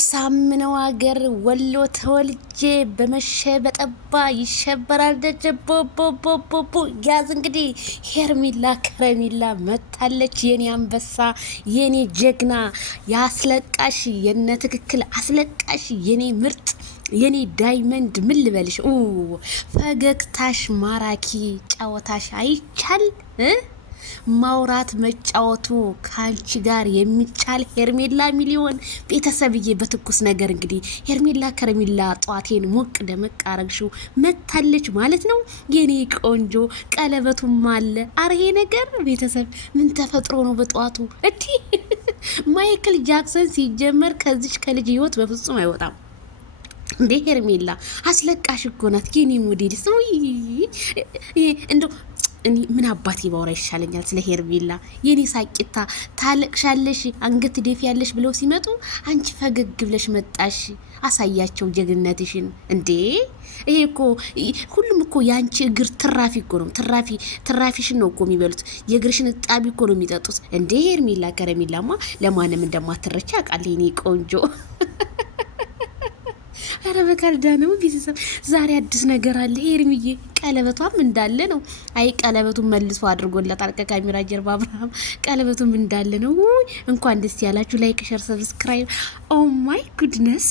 ባሳምነው አገር ወሎ ተወልጄ በመሸ በጠባ ይሸበራል ደጀ ቦቦቦቦቦ ያዝ እንግዲህ ሄርሜላ ከረሜላ መታለች። የኔ አንበሳ የኔ ጀግና ያስለቃሽ የነ ትክክል አስለቃሽ የኔ ምርጥ የኔ ዳይመንድ ምን ልበልሽ? ፈገግታሽ ማራኪ ጫወታሽ አይቻል ማውራት መጫወቱ ካንቺ ጋር የሚቻል ሄርሜላ ሚሊዮን ቤተሰብዬ በትኩስ ነገር እንግዲህ ሄርሜላ ከረሜላ ጧቴን ሞቅ ደመቅ አረግሽው መታለች ማለት ነው። የኔ ቆንጆ ቀለበቱም አለ። አርሄ ነገር ቤተሰብ ምን ተፈጥሮ ነው በጧቱ? እቲ ማይክል ጃክሰን ሲጀመር ከዚች ከልጅ ህይወት በፍጹም አይወጣም። እንዴ ሄርሜላ አስለቃሽ እኮ ናት የኔ ሞዴል እንዶ እኔ ምን አባቴ ባወራ ይሻለኛል ስለ ሄርሜላ። የኔ ሳቂታ ታለቅሻለሽ አንገት ደፍ ያለሽ ብለው ሲመጡ አንቺ ፈገግ ብለሽ መጣሽ። አሳያቸው ጀግነትሽን። እንዴ ይሄ እኮ ሁሉም እኮ ያንቺ እግር ትራፊ እኮ ነው። ትራፊሽን ነው እኮ የሚበሉት። የእግርሽን ጣቢ እኮ ነው የሚጠጡት። እንዴ ሄርሜላ ከረሜላማ ለማንም እንደማትረቻ አውቃለሁ የኔ ቆንጆ። አረ በካልዳ ነው ቤተሰብ ዛሬ አዲስ ነገር አለ። ሄርሚዬ ቀለበቷም እንዳለ ነው። አይ ቀለበቱን መልሶ አድርጎላታል ከካሜራ ጀርባ አብርሃም። ቀለበቱም እንዳለ ነው። እንኳን ደስ ያላችሁ። ላይክ ሸር ሰብስክራይብ። ኦ ማይ ጉድነስ